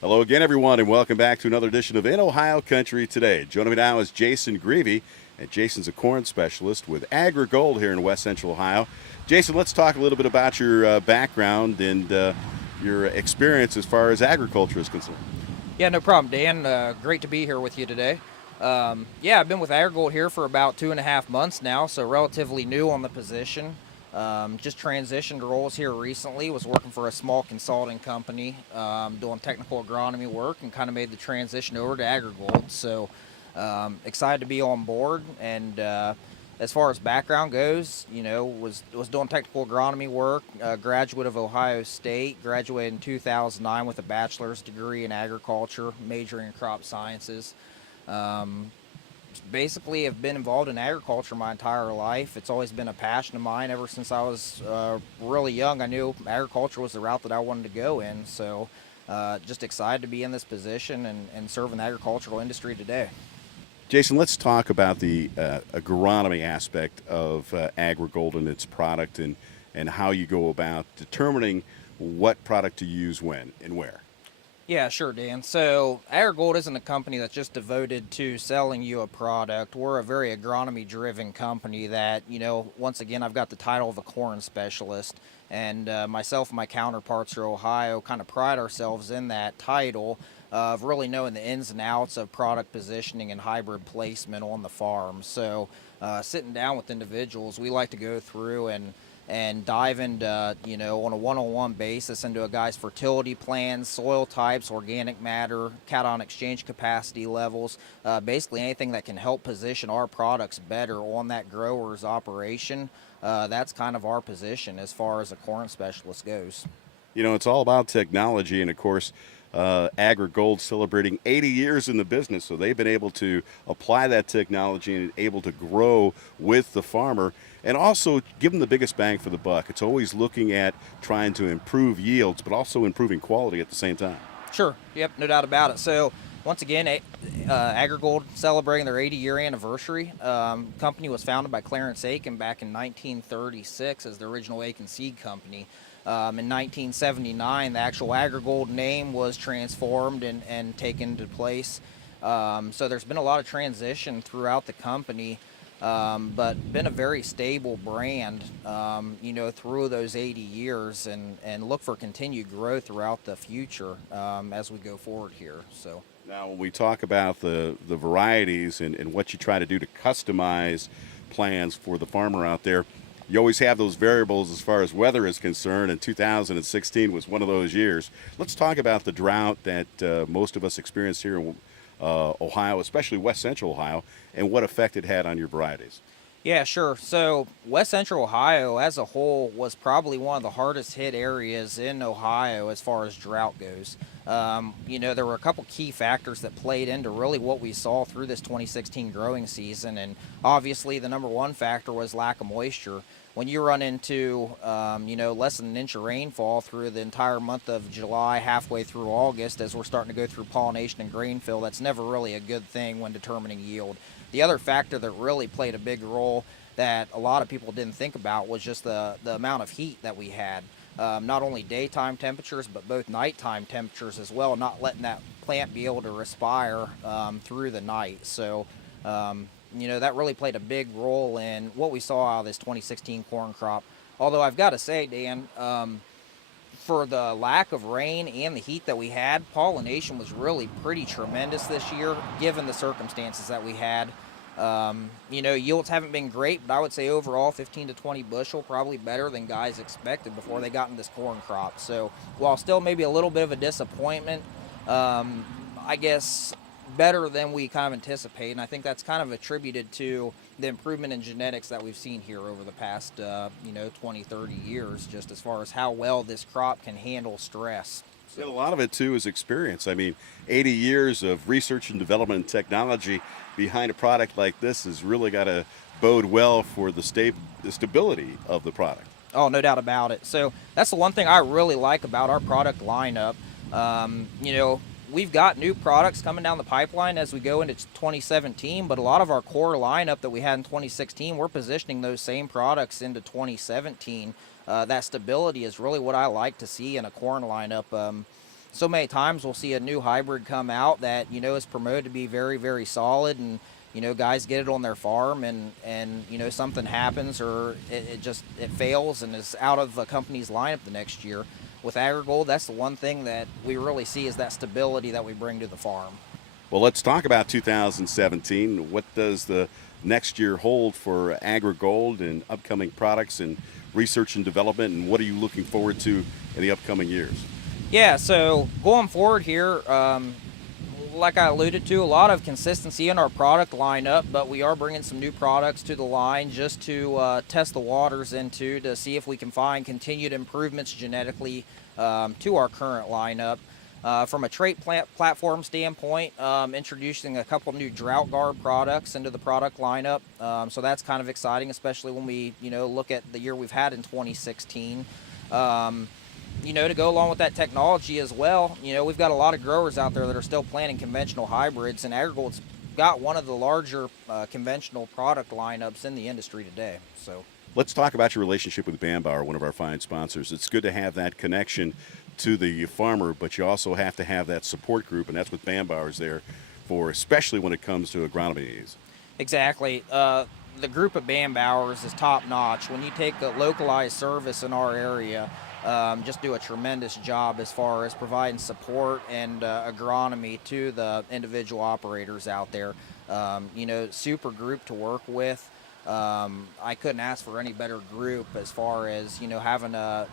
Hello again, everyone, and welcome back to another edition of In Ohio Country Today. Joining me now is Jason Greve, and Jason's a corn specialist with AgriGold here in West Central Ohio. Jason, let's talk a little bit about your background and your experience as far as agriculture is concerned. Yeah, no problem, Dan. Great to be here with you today. I've been with AgriGold here for about 2.5 months now, so relatively new on the position. Just transitioned roles here recently. Was working for a small consulting company, doing technical agronomy work, and kind of made the transition over to AgriGold. So excited to be on board. And as far as background goes, was doing technical agronomy work. Graduate of Ohio State. Graduated in 2009 with a bachelor's degree in agriculture, majoring in crop sciences. Basically have been involved in agriculture my entire life. It's always been a passion of mine ever since I was really young. I knew agriculture was the route that I wanted to go in, so just excited to be in this position and serving the agricultural industry today. Jason, let's talk about the agronomy aspect of AgriGold and its product and how you go about determining what product to use when and where. Yeah, sure, Dan. So AgriGold isn't a company that's just devoted to selling you a product. We're a very agronomy-driven company that, once again, I've got the title of a corn specialist, and myself and my counterparts in Ohio kind of pride ourselves in that title of really knowing the ins and outs of product positioning and hybrid placement on the farm. So sitting down with individuals, we like to go through and dive into, on a one-on-one basis into a guy's fertility plans, soil types, organic matter, cation exchange capacity levels, basically anything that can help position our products better on that grower's operation. That's kind of our position as far as a corn specialist goes. It's all about technology, and of course, AgriGold celebrating 80 years in the business, so they've been able to apply that technology and able to grow with the farmer and also give them the biggest bang for the buck. It's always looking at trying to improve yields, but also improving quality at the same time. Sure. Yep, no doubt about it. So once again, AgriGold celebrating their 80-year anniversary. Company was founded by Clarence Aiken back in 1936 as the original Aiken Seed Company. In 1979, the actual AgriGold name was transformed and taken into place. So there's been a lot of transition throughout the company, but been a very stable brand, through those 80 years and look for continued growth throughout the future as we go forward here. So. Now, when we talk about the varieties and what you try to do to customize plans for the farmer out there, you always have those variables as far as weather is concerned, and 2016 was one of those years. Let's talk about the drought that most of us experienced here in Ohio, especially West Central Ohio, and what effect it had on your varieties. Yeah, sure. So West Central Ohio as a whole was probably one of the hardest hit areas in Ohio as far as drought goes. There were a couple key factors that played into really what we saw through this 2016 growing season, and obviously the number one factor was lack of moisture. When you run into, less than an inch of rainfall through the entire month of July, halfway through August, as we're starting to go through pollination and grain fill, that's never really a good thing when determining yield. The other factor that really played a big role that a lot of people didn't think about was just the amount of heat that we had. Not only daytime temperatures, but both nighttime temperatures as well, not letting that plant be able to respire through the night. So, that really played a big role in what we saw out of this 2016 corn crop. Although I've got to say, Dan, for the lack of rain and the heat that we had, pollination was really pretty tremendous this year, given the circumstances that we had. Yields haven't been great, but I would say overall 15 to 20 bushel, probably better than guys expected before they got in this corn crop. So while still maybe a little bit of a disappointment, I guess better than we kind of anticipate, and I think that's kind of attributed to the improvement in genetics that we've seen here over the past 20, 30 years, just as far as how well this crop can handle stress. So. A lot of it too is experience. I mean, 80 years of research and development and technology behind a product like this has really got to bode well for the stability of the product. Oh, no doubt about it. So that's the one thing I really like about our product lineup. We've got new products coming down the pipeline as we go into 2017, but a lot of our core lineup that we had in 2016, we're positioning those same products into 2017. That stability is really what I like to see in a corn lineup. so many times we'll see a new hybrid come out that, is promoted to be very, very solid, and, guys get it on their farm, and something happens, or it fails and is out of the company's lineup the next year. With AgriGold, that's the one thing that we really see is that stability that we bring to the farm. Well, let's talk about 2017. What does the next year hold for AgriGold and upcoming products and research and development, and what are you looking forward to in the upcoming years? Yeah, so going forward here, like I alluded to, a lot of consistency in our product lineup, but we are bringing some new products to the line just to test the waters to see if we can find continued improvements genetically to our current lineup. From a trait platform standpoint, introducing a couple new drought guard products into the product lineup. So that's kind of exciting, especially when we, look at the year we've had in 2016. To go along with that technology as well, we've got a lot of growers out there that are still planting conventional hybrids, and AgriGold's got one of the larger conventional product lineups in the industry today. So let's talk about your relationship with Bambauer, one of our fine sponsors. It's good to have that connection to the farmer, but you also have to have that support group, and that's what Bambauer's there for, especially when it comes to agronomy needs. Exactly. The group of Bambauers is top notch. When you take the localized service in our area, just do a tremendous job as far as providing support and agronomy to the individual operators out there. Super group to work with. I couldn't ask for any better group as far as, having a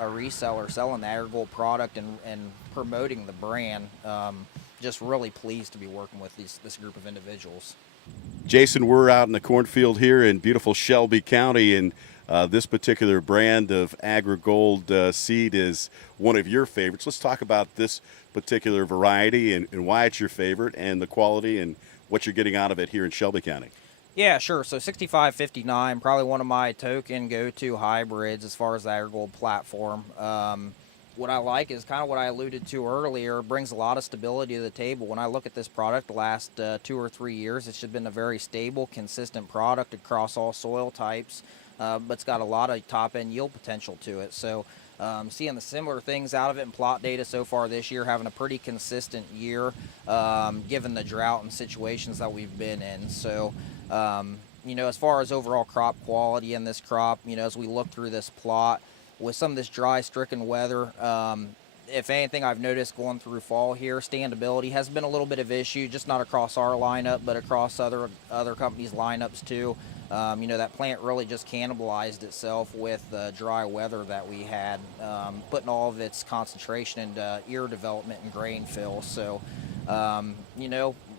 reseller selling the AgriGold product and promoting the brand. Just really pleased to be working with this group of individuals. Jason, we're out in the cornfield here in beautiful Shelby County, and this particular brand of AgriGold seed is one of your favorites. Let's talk about this particular variety and why it's your favorite, and the quality and what you're getting out of it here in Shelby County. Yeah, sure. So 6559, probably one of my token go-to hybrids as far as the AgriGold platform. What I like is kind of what I alluded to earlier, brings a lot of stability to the table. When I look at this product the last 2 or 3 years, it's just been a very stable, consistent product across all soil types, but it's got a lot of top-end yield potential to it. So seeing the similar things out of it in plot data so far this year, having a pretty consistent year, given the drought and situations that we've been in. So as far as overall crop quality in this crop, as we look through this plot with some of this dry, stricken weather, if anything, I've noticed going through fall here, standability has been a little bit of issue, just not across our lineup, but across other companies' lineups too. That plant really just cannibalized itself with the dry weather that we had, putting all of its concentration into ear development and grain fill. So,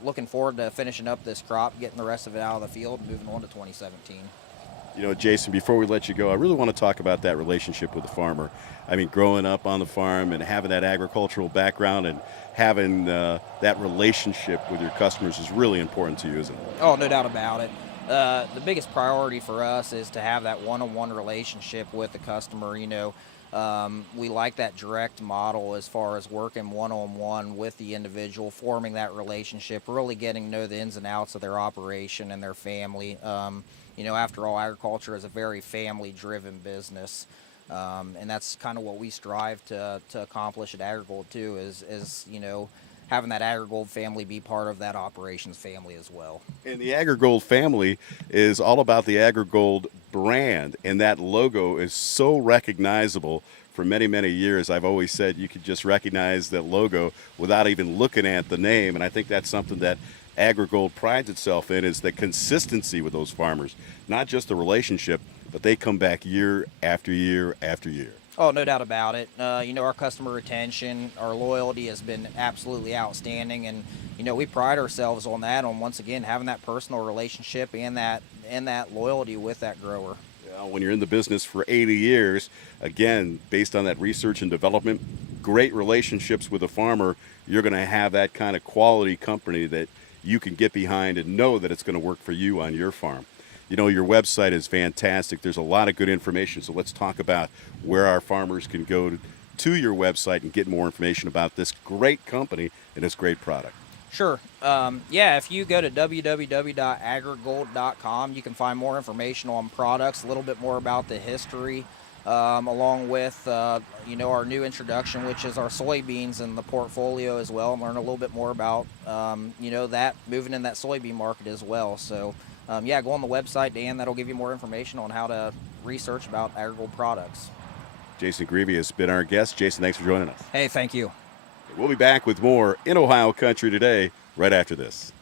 looking forward to finishing up this crop, getting the rest of it out of the field, and moving on to 2017. Jason, before we let you go, I really want to talk about that relationship with the farmer. I mean, growing up on the farm and having that agricultural background and having that relationship with your customers is really important to you, isn't it? Oh, no doubt about it. The biggest priority for us is to have that one-on-one relationship with the customer. We like that direct model as far as working one-on-one with the individual, forming that relationship, really getting to know the ins and outs of their operation and their family. After all, agriculture is a very family-driven business, and that's kind of what we strive to accomplish at AgriGold too. Is having that AgriGold family be part of that operations family as well. And the AgriGold family is all about the AgriGold brand, and that logo is so recognizable. For many, many years, I've always said you could just recognize that logo without even looking at the name, and I think that's something that AgriGold prides itself in, is the consistency with those farmers. Not just the relationship, but they come back year after year after year. Oh, no doubt about it. Our customer retention, our loyalty has been absolutely outstanding, and we pride ourselves on that, on once again having that personal relationship and that loyalty with that grower. When you're in the business for 80 years, again, based on that research and development, great relationships with a farmer, you're going to have that kind of quality company that you can get behind and know that it's going to work for you on your farm. Your website is fantastic. There's a lot of good information. So let's talk about where our farmers can go to your website and get more information about this great company and this great product. Sure. If you go to www.agrigold.com, you can find more information on products, a little bit more about the history, along with our new introduction, which is our soybeans in the portfolio as well, and learn a little bit more about that moving in that soybean market as well. So go on the website, Dan. That'll give you more information on how to research about AgriGold products. Jason Greve has been our guest. Jason, thanks for joining us. Hey, thank you. We'll be back with more in Ohio Country today right after this.